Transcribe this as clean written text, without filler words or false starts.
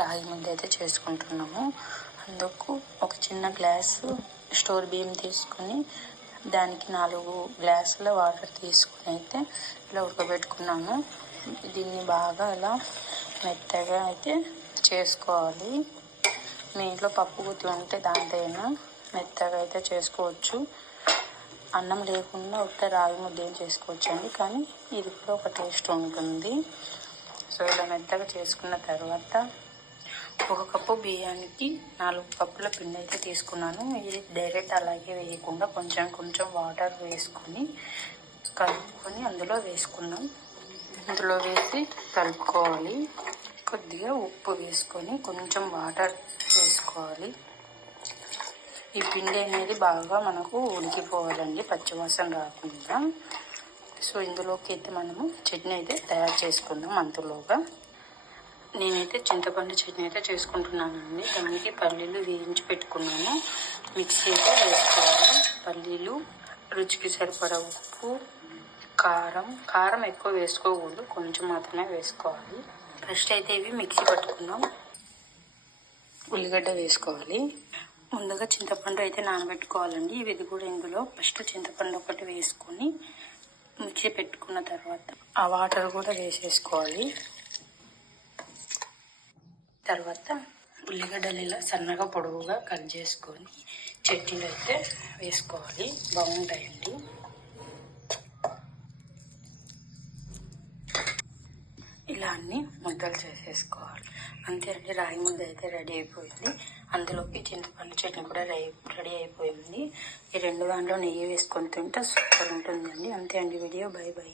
రాగి ముద్ద అయితే చేసుకుంటున్నాము. అందుకు ఒక చిన్న గ్లాసు స్టోర్ బియ్యం తీసుకొని దానికి 4 గ్లాసుల వాటర్ తీసుకుని అయితే ఇలా ఉడకబెట్టుకున్నాను. దీన్ని బాగా ఇలా మెత్తగా అయితే చేసుకోవాలి. మీ ఇంట్లో పప్పు గుత్తి ఉంటే దాంతో మెత్తగా అయితే చేసుకోవచ్చు. అన్నం లేకుండా ఉత్త రాగి ముద్ద ఏం చేసుకోవచ్చు అండి, కానీ ఇది కూడా ఒక టేస్ట్ ఉంటుంది. సో ఇలా మెత్తగా చేసుకున్న తర్వాత 1 కప్పు బియ్యానికి 4 కప్పుల పిండి అయితే తీసుకున్నాను. ఇది డైరెక్ట్ అలాగే వేయకుండా కొంచెం కొంచెం వాటర్ వేసుకొని కలుపుకొని అందులో వేసుకున్నాం. అందులో వేసి కలుపుకోవాలి. కొద్దిగా ఉప్పు వేసుకొని కొంచెం వాటర్ వేసుకోవాలి. ఈ పిండి అనేది బాగా మనకు ఉడికిపోవాలండి, పచ్చివాసన రాకుండా. సో ఇందులోకి అయితే మనము చట్నీ అయితే తయారు చేసుకుందాం. అంతలోగా నేనైతే చింతపండు చట్నీ అయితే చేసుకుంటున్నానండి. దానికి పల్లీలు వేయించి పెట్టుకున్నాను. మిక్సీ అయితే వేసుకోవాలి. పల్లీలు, రుచికి సరిపడా ఉప్పు, కారం ఎక్కువ వేసుకోకూడదు, కొంచెం మాత్రమే వేసుకోవాలి. ఫస్ట్ అయితే ఇవి మిక్సీ పట్టుకున్నాం. ఉల్లిగడ్డ వేసుకోవాలి. ముందుగా చింతపండు అయితే నానబెట్టుకోవాలండి. ఇది కూడా ఇందులో ఫస్ట్ చింతపండు ఒకటి వేసుకొని మిక్సీ పెట్టుకున్న తర్వాత ఆ వాటర్ కూడా వేసేసుకోవాలి. తర్వాత ఉల్లిగడ్డలు ఇలా సన్నగా పొడవుగా కట్ చేసుకొని చట్నీలో అయితే వేసుకోవాలి. బాగుంటాయండి. ఇలా అన్ని ముద్దలు చేసేసుకోవాలి. అంతే అండి, రాగి ముద్ద అయితే రెడీ అయిపోయింది. అందులోకి చింతపండు చట్నీ కూడా రెడీ అయిపోయింది. ఈ 2 దాంట్లో నెయ్యి వేసుకొని తింటే సూపర్ ఉంటుందండి. అంతే అండి వీడియో. By by.